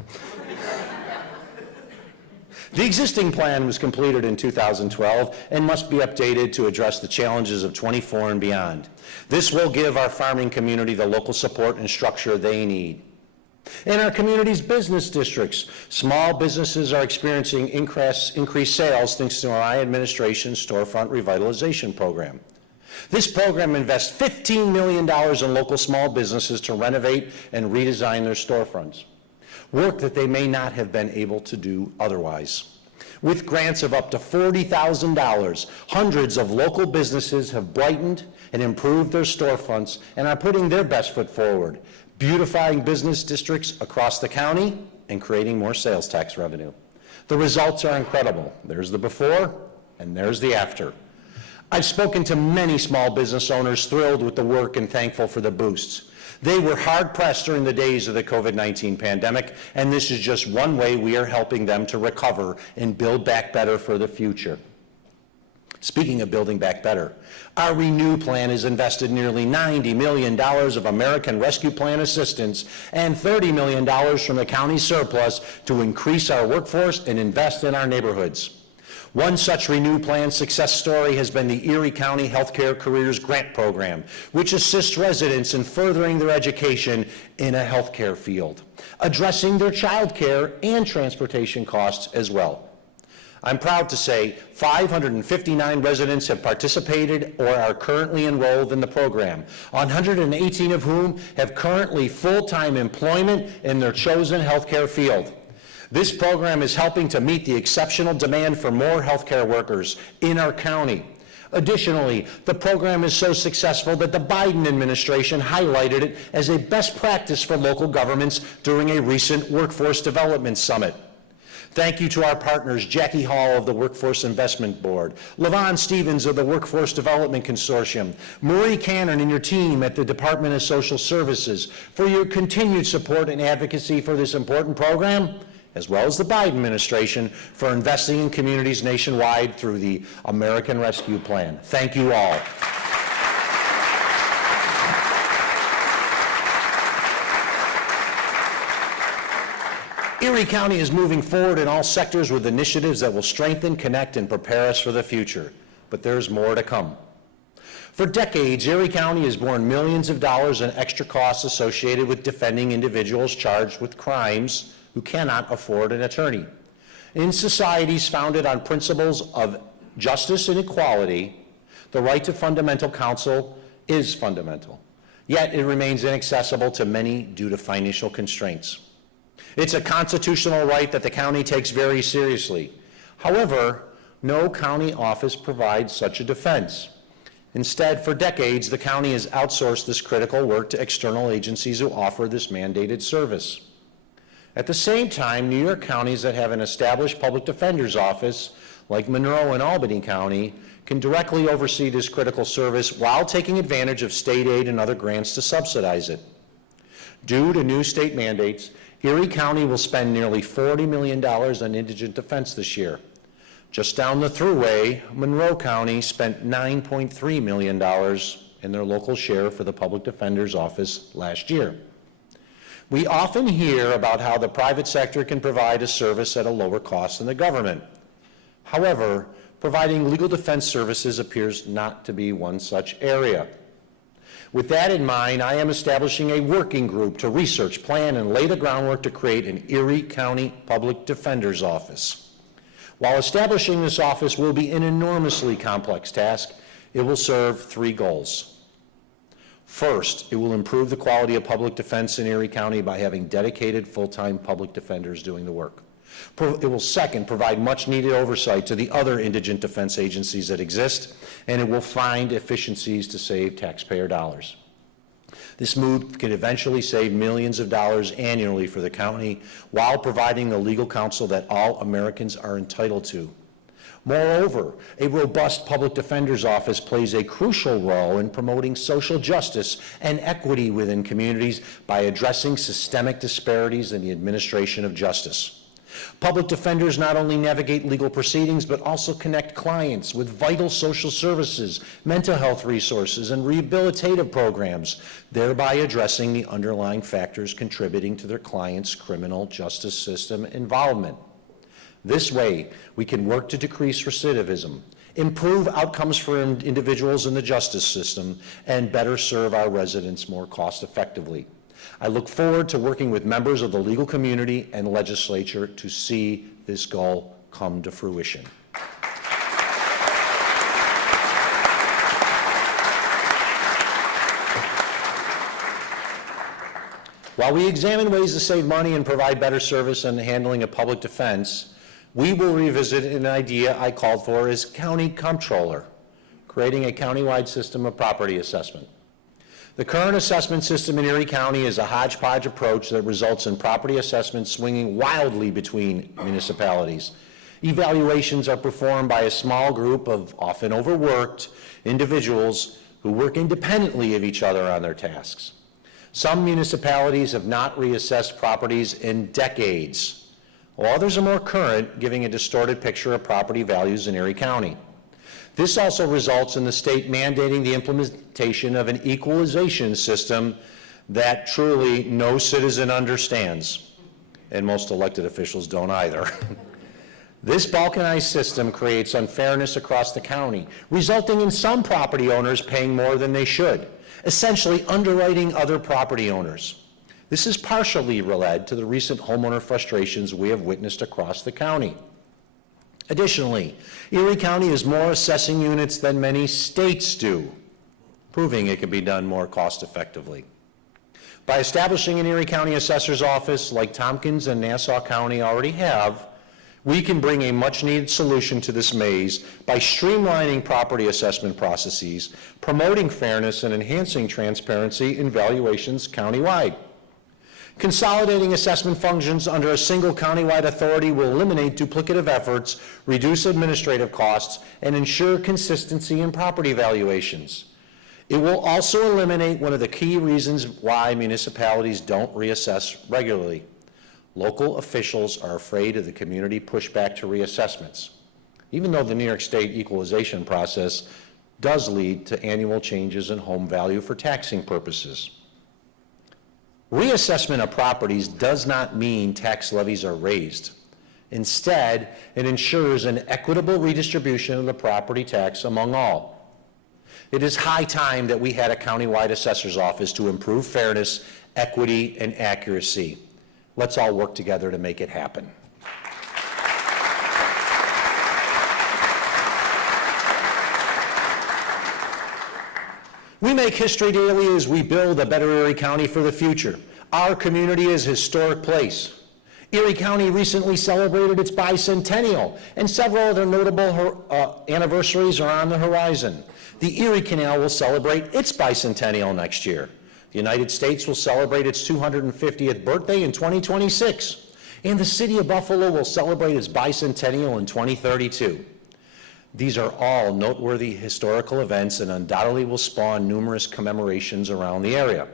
The existing plan was completed in 2012 and must be updated to address the challenges of '24 and beyond. This will give our farming community the local support and structure they need. In our community's business districts, small businesses are experiencing increased sales thanks to my administration's storefront revitalization program. This program invests $15 million in local small businesses to renovate and redesign their storefronts, work that they may not have been able to do otherwise. With grants of up to $40,000, hundreds of local businesses have brightened and improved their storefronts and are putting their best foot forward, beautifying business districts across the county and creating more sales tax revenue. The results are incredible. There's the before and there's the after. I've spoken to many small business owners thrilled with the work and thankful for the boosts. They were hard-pressed during the days of the COVID-19 pandemic, and this is just one way we are helping them to recover and build back better for the future. Speaking of building back better, our Renew plan has invested nearly $90 million of American Rescue Plan assistance and $30 million from the county surplus to increase our workforce and invest in our neighborhoods. One such Renew Plan success story has been the Erie County Healthcare Careers Grant Program, which assists residents in furthering their education in a healthcare field, addressing their child care and transportation costs as well. I'm proud to say 559 residents have participated or are currently enrolled in the program, 118 of whom have currently full-time employment in their chosen healthcare field. This program is helping to meet the exceptional demand for more healthcare workers in our county. Additionally, the program is so successful that the Biden administration highlighted it as a best practice for local governments during a recent Workforce Development Summit. Thank you to our partners, Jackie Hall of the Workforce Investment Board, LaVon Stevens of the Workforce Development Consortium, Marie Cannon and your team at the Department of Social Services for your continued support and advocacy for this important program, as well as the Biden administration for investing in communities nationwide through the American Rescue Plan. Thank you all. Erie County is moving forward in all sectors with initiatives that will strengthen, connect, and prepare us for the future. But there's more to come. For decades, Erie County has borne millions of dollars in extra costs associated with defending individuals charged with crimes who cannot afford an attorney. In societies founded on principles of justice and equality, the right to fundamental counsel is fundamental. Yet it remains inaccessible to many due to financial constraints. It's a constitutional right that the county takes very seriously. However, no county office provides such a defense. Instead, for decades, the county has outsourced this critical work to external agencies who offer this mandated service. At the same time, New York counties that have an established public defender's office, like Monroe and Albany County, can directly oversee this critical service while taking advantage of state aid and other grants to subsidize it. Due to new state mandates, Erie County will spend nearly $40 million on indigent defense this year. Just down the thruway, Monroe County spent $9.3 million in their local share for the public defender's office last year. We often hear about how the private sector can provide a service at a lower cost than the government. However, providing legal defense services appears not to be one such area. With that in mind, I am establishing a working group to research, plan, and lay the groundwork to create an Erie County Public Defender's Office. While establishing this office will be an enormously complex task, it will serve three goals. First, it will improve the quality of public defense in Erie County by having dedicated full-time public defenders doing the work. It will, second, provide much-needed oversight to the other indigent defense agencies that exist, and it will find efficiencies to save taxpayer dollars. This move can eventually save millions of dollars annually for the county while providing the legal counsel that all Americans are entitled to. Moreover, a robust public defender's office plays a crucial role in promoting social justice and equity within communities by addressing systemic disparities in the administration of justice. Public defenders not only navigate legal proceedings, but also connect clients with vital social services, mental health resources, and rehabilitative programs, thereby addressing the underlying factors contributing to their clients' criminal justice system involvement. This way, we can work to decrease recidivism, improve outcomes for individuals in the justice system, and better serve our residents more cost-effectively. I look forward to working with members of the legal community and legislature to see this goal come to fruition. While we examine ways to save money and provide better service in the handling of public defense, we will revisit an idea I called for as county comptroller, creating a countywide system of property assessment. The current assessment system in Erie County is a hodgepodge approach that results in property assessments swinging wildly between municipalities. Evaluations are performed by a small group of often overworked individuals who work independently of each other on their tasks. Some municipalities have not reassessed properties in decades, while others are more current, giving a distorted picture of property values in Erie County. This also results in the state mandating the implementation of an equalization system that truly no citizen understands, and most elected officials don't either. This balkanized system creates unfairness across the county, resulting in some property owners paying more than they should, essentially underwriting other property owners. This has partially led to the recent homeowner frustrations we have witnessed across the county. Additionally, Erie County has more assessing units than many states do, proving it can be done more cost-effectively. By establishing an Erie County Assessor's Office like Tompkins and Nassau County already have, we can bring a much-needed solution to this maze by streamlining property assessment processes, promoting fairness, and enhancing transparency in valuations countywide. Consolidating assessment functions under a single countywide authority will eliminate duplicative efforts, reduce administrative costs, and ensure consistency in property valuations. It will also eliminate one of the key reasons why municipalities don't reassess regularly. Local officials are afraid of the community pushback to reassessments, even though the New York State equalization process does lead to annual changes in home value for taxing purposes. Reassessment of properties does not mean tax levies are raised. Instead, it ensures an equitable redistribution of the property tax among all. It is high time that we had a countywide assessor's office to improve fairness, equity, and accuracy. Let's all work together to make it happen. We make history daily as we build a better Erie County for the future. Our community is a historic place. Erie County recently celebrated its bicentennial, and several other notable anniversaries are on the horizon. The Erie Canal will celebrate its bicentennial next year. The United States will celebrate its 250th birthday in 2026, and the city of Buffalo will celebrate its bicentennial in 2032. These are all noteworthy historical events and undoubtedly will spawn numerous commemorations around the area.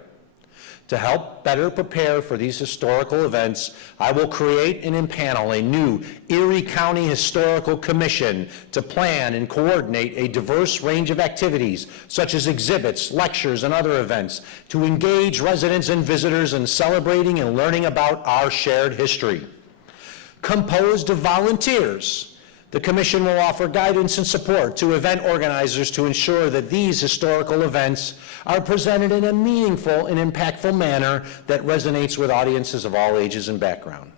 To help better prepare for these historical events, I will create and impanel a new Erie County Historical Commission to plan and coordinate a diverse range of activities, such as exhibits, lectures, and other events, to engage residents and visitors in celebrating and learning about our shared history. Composed of volunteers, the Commission will offer guidance and support to event organizers to ensure that these historical events are presented in a meaningful and impactful manner that resonates with audiences of all ages and background.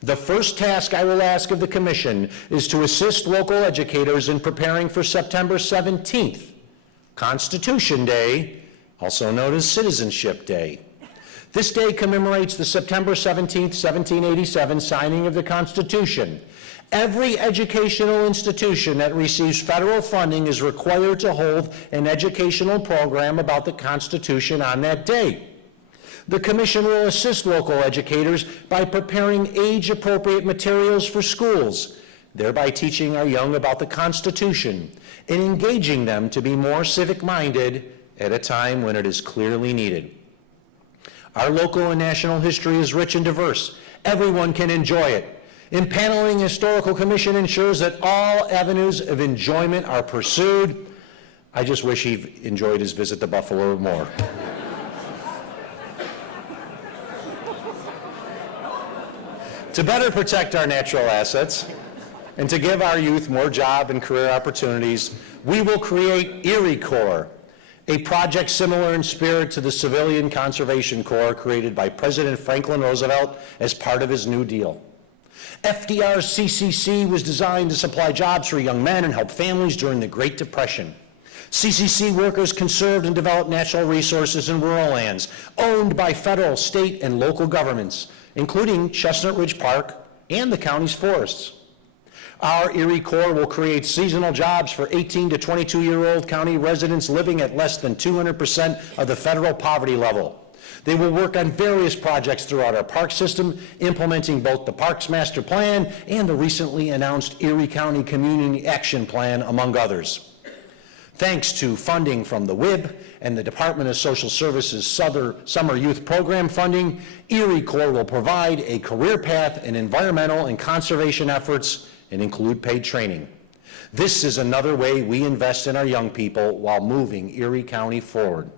The first task I will ask of the Commission is to assist local educators in preparing for September 17th, Constitution Day, also known as Citizenship Day. This day commemorates the September 17th, 1787 signing of the Constitution. Every educational institution that receives federal funding is required to hold an educational program about the Constitution on that day. The Commission will assist local educators by preparing age-appropriate materials for schools, thereby teaching our young about the Constitution and engaging them to be more civic-minded at a time when it is clearly needed. Our local and national history is rich and diverse. Everyone can enjoy it. Impaneling Historical Commission ensures that all avenues of enjoyment are pursued. I just wish he enjoyed his visit to Buffalo more. To better protect our natural assets and to give our youth more job and career opportunities, we will create Erie Corps, a project similar in spirit to the Civilian Conservation Corps created by President Franklin Roosevelt as part of his New Deal. FDR's CCC was designed to supply jobs for young men and help families during the Great Depression. CCC workers conserved and developed natural resources in rural lands owned by federal, state, and local governments, including Chestnut Ridge Park and the county's forests. Our Erie Corps will create seasonal jobs for 18 to 22-year-old county residents living at less than 200% of the federal poverty level. They will work on various projects throughout our park system, implementing both the Parks Master Plan and the recently announced Erie County Community Action Plan, among others. Thanks to funding from the WIB and the Department of Social Services Summer Youth Program funding, Erie Corps will provide a career path in environmental and conservation efforts and include paid training. This is another way we invest in our young people while moving Erie County forward.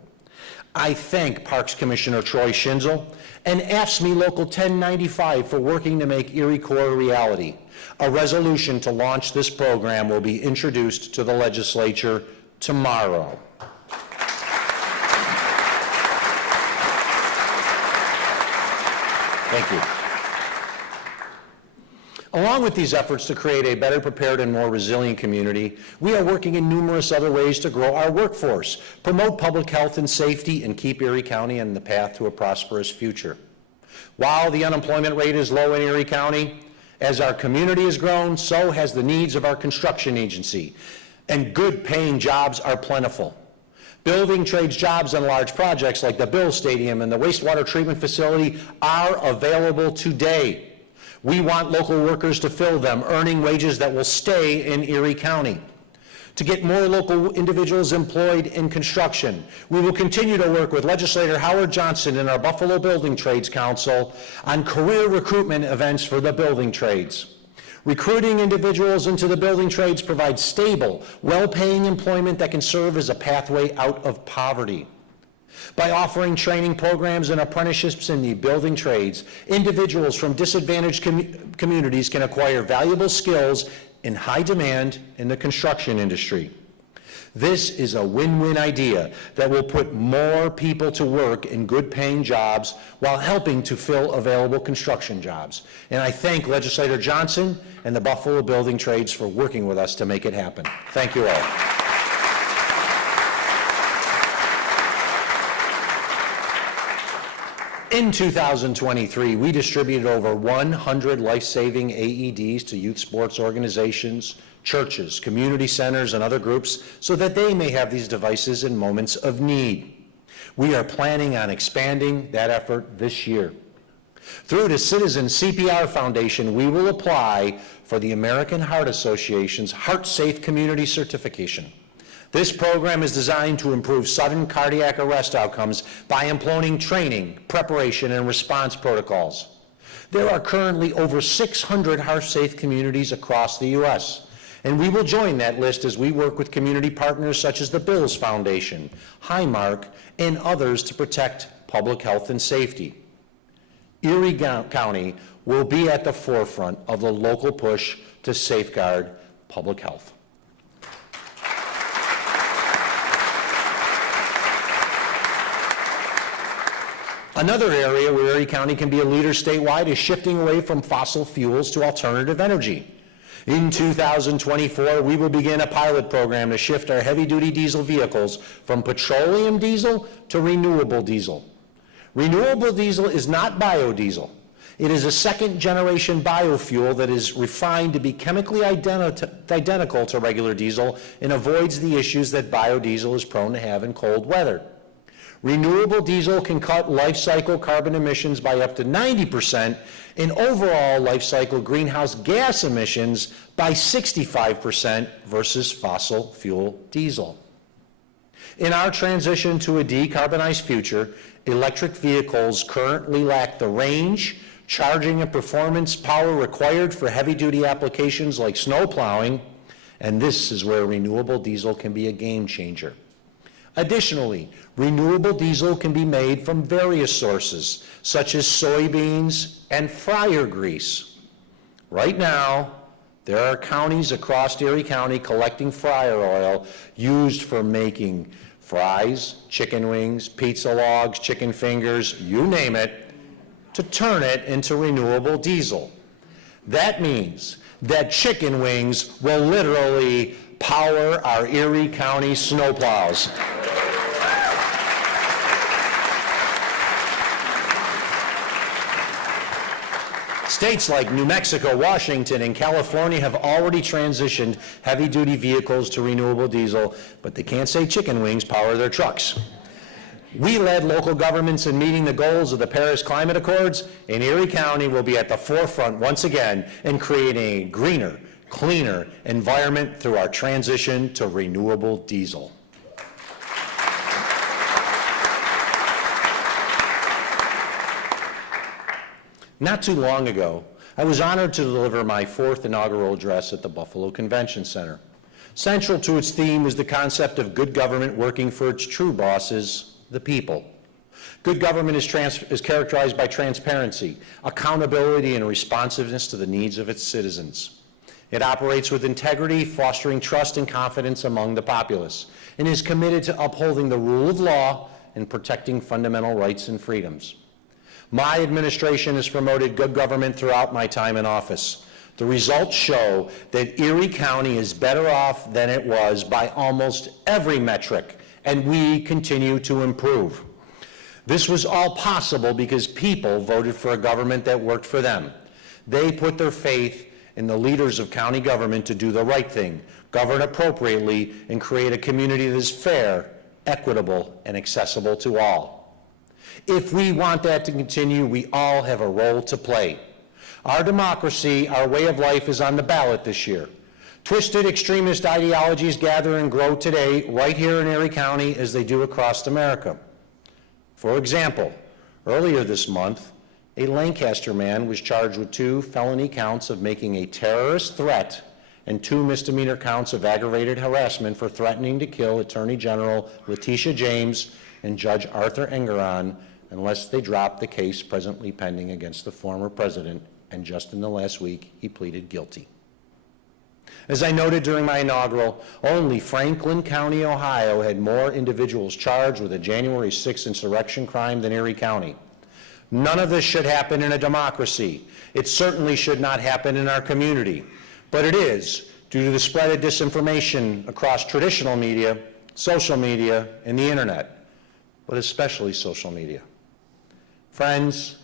I thank Parks Commissioner Troy Schinzel and AFSCME Local 1095 for working to make Erie Corps a reality. A resolution to launch this program will be introduced to the legislature tomorrow. Thank you. Along with these efforts to create a better prepared and more resilient community, we are working in numerous other ways to grow our workforce, promote public health and safety, and keep Erie County on the path to a prosperous future. While the unemployment rate is low in Erie County, as our community has grown, so has the needs of our construction agency, and good-paying jobs are plentiful. Building trades jobs on large projects like the Bill Stadium and the wastewater treatment facility are available today. We want local workers to fill them, earning wages that will stay in Erie County. To get more local individuals employed in construction, we will continue to work with legislator Howard Johnson and our Buffalo Building Trades Council on career recruitment events for the building trades. Recruiting individuals into the building trades provides stable, well-paying employment that can serve as a pathway out of poverty. By offering training programs and apprenticeships in the building trades, individuals from disadvantaged communities can acquire valuable skills in high demand in the construction industry. This is a win-win idea that will put more people to work in good-paying jobs while helping to fill available construction jobs. And I thank Legislator Johnson and the Buffalo Building Trades for working with us to make it happen. Thank you all. In 2023, we distributed over 100 life-saving AEDs to youth sports organizations, churches, community centers, and other groups so that they may have these devices in moments of need. We are planning on expanding that effort this year. Through the Citizen CPR Foundation, we will apply for the American Heart Association's Heart Safe Community Certification. This program is designed to improve sudden cardiac arrest outcomes by employing training, preparation, and response protocols. There are currently over 600 heart-safe communities across the U.S., and we will join that list as we work with community partners such as the Bills Foundation, Highmark, and others to protect public health and safety. Erie County will be at the forefront of the local push to safeguard public health. Another area where Erie County can be a leader statewide is shifting away from fossil fuels to alternative energy. In 2024, we will begin a pilot program to shift our heavy-duty diesel vehicles from petroleum diesel to renewable diesel. Renewable diesel is not biodiesel. It is a second-generation biofuel that is refined to be chemically identical to regular diesel and avoids the issues that biodiesel is prone to have in cold weather. Renewable diesel can cut life cycle carbon emissions by up to 90% and overall life cycle greenhouse gas emissions by 65% versus fossil fuel diesel. In our transition to a decarbonized future, electric vehicles currently lack the range, charging, and performance power required for heavy-duty applications like snow plowing, and this is where renewable diesel can be a game changer. Additionally, renewable diesel can be made from various sources, such as soybeans and fryer grease. Right now, there are counties across Erie County collecting fryer oil used for making fries, chicken wings, pizza logs, chicken fingers, you name it, to turn it into renewable diesel. That means that chicken wings will literally power our Erie County snowplows. States like New Mexico, Washington, and California have already transitioned heavy-duty vehicles to renewable diesel, but they can't say chicken wings power their trucks. We led local governments in meeting the goals of the Paris Climate Accords, and Erie County will be at the forefront once again in creating a greener, cleaner environment through our transition to renewable diesel. Not too long ago, I was honored to deliver my 4th inaugural address at the Buffalo Convention Center. Central to its theme was the concept of good government working for its true bosses, the people. Good government is characterized by transparency, accountability, and responsiveness to the needs of its citizens. It operates with integrity, fostering trust and confidence among the populace, and is committed to upholding the rule of law and protecting fundamental rights and freedoms. My administration has promoted good government throughout my time in office. The results show that Erie County is better off than it was by almost every metric, and we continue to improve. This was all possible because people voted for a government that worked for them. They put their faith in the leaders of county government to do the right thing, govern appropriately, and create a community that is fair, equitable, and accessible to all. If we want that to continue, we all have a role to play. Our democracy, our way of life is on the ballot this year. Twisted extremist ideologies gather and grow today right here in Erie County as they do across America. For example, earlier this month, a Lancaster man was charged with 2 felony counts of making a terrorist threat and 2 misdemeanor counts of aggravated harassment for threatening to kill Attorney General Letitia James and Judge Arthur Engeron unless they drop the case presently pending against the former president, and just in the last week, he pleaded guilty. As I noted during my inaugural, only Franklin County, Ohio had more individuals charged with a January 6th insurrection crime than Erie County. None of this should happen in a democracy. It certainly should not happen in our community. But it is, due to the spread of disinformation across traditional media, social media, and the internet, but especially social media. Friends,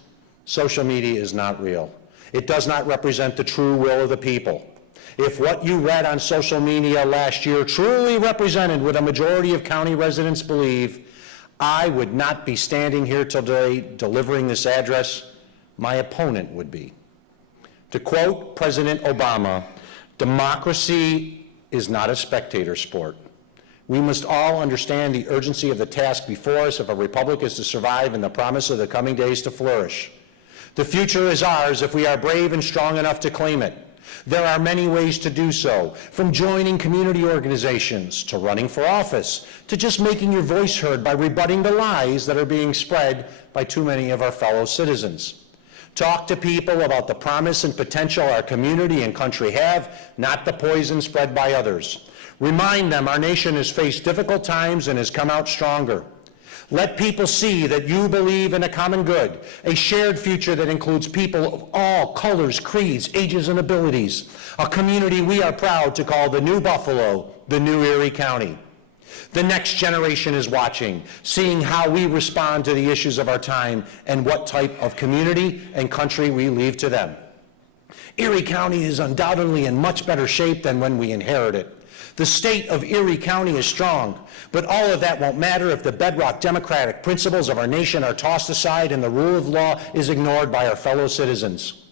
social media is not real. It does not represent the true will of the people. If what you read on social media last year truly represented what a majority of county residents believe, I would not be standing here today delivering this address. My opponent would be. To quote President Obama, democracy is not a spectator sport. We must all understand the urgency of the task before us if a republic is to survive and the promise of the coming days to flourish. The future is ours if we are brave and strong enough to claim it. There are many ways to do so, from joining community organizations, to running for office, to just making your voice heard by rebutting the lies that are being spread by too many of our fellow citizens. Talk to people about the promise and potential our community and country have, not the poison spread by others. Remind them our nation has faced difficult times and has come out stronger. Let people see that you believe in a common good, a shared future that includes people of all colors, creeds, ages, and abilities, a community we are proud to call the New Buffalo, the New Erie County. The next generation is watching, seeing how we respond to the issues of our time and what type of community and country we leave to them. Erie County is undoubtedly in much better shape than when we inherited. The state of Erie County is strong, but all of that won't matter if the bedrock democratic principles of our nation are tossed aside and the rule of law is ignored by our fellow citizens.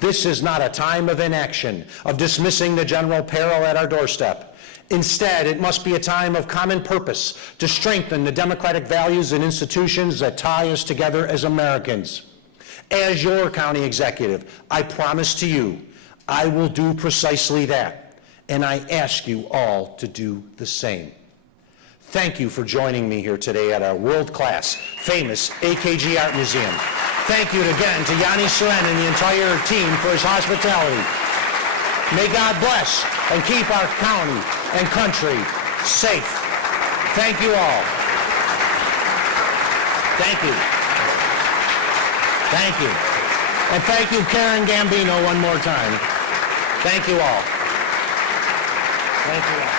This is not a time of inaction, of dismissing the general peril at our doorstep. Instead, it must be a time of common purpose to strengthen the democratic values and institutions that tie us together as Americans. As your county executive, I promise to you, I will do precisely that. And I ask you all to do the same. Thank you for joining me here today at our world-class, famous AKG Art Museum. Thank you again to Yanni Seren and the entire team for his hospitality. May God bless and keep our county and country safe. Thank you all. Thank you. Thank you. And thank you, Karen Gambino, one more time. Thank you all. Thank you all.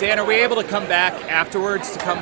Dan, are we able to come back afterwards to come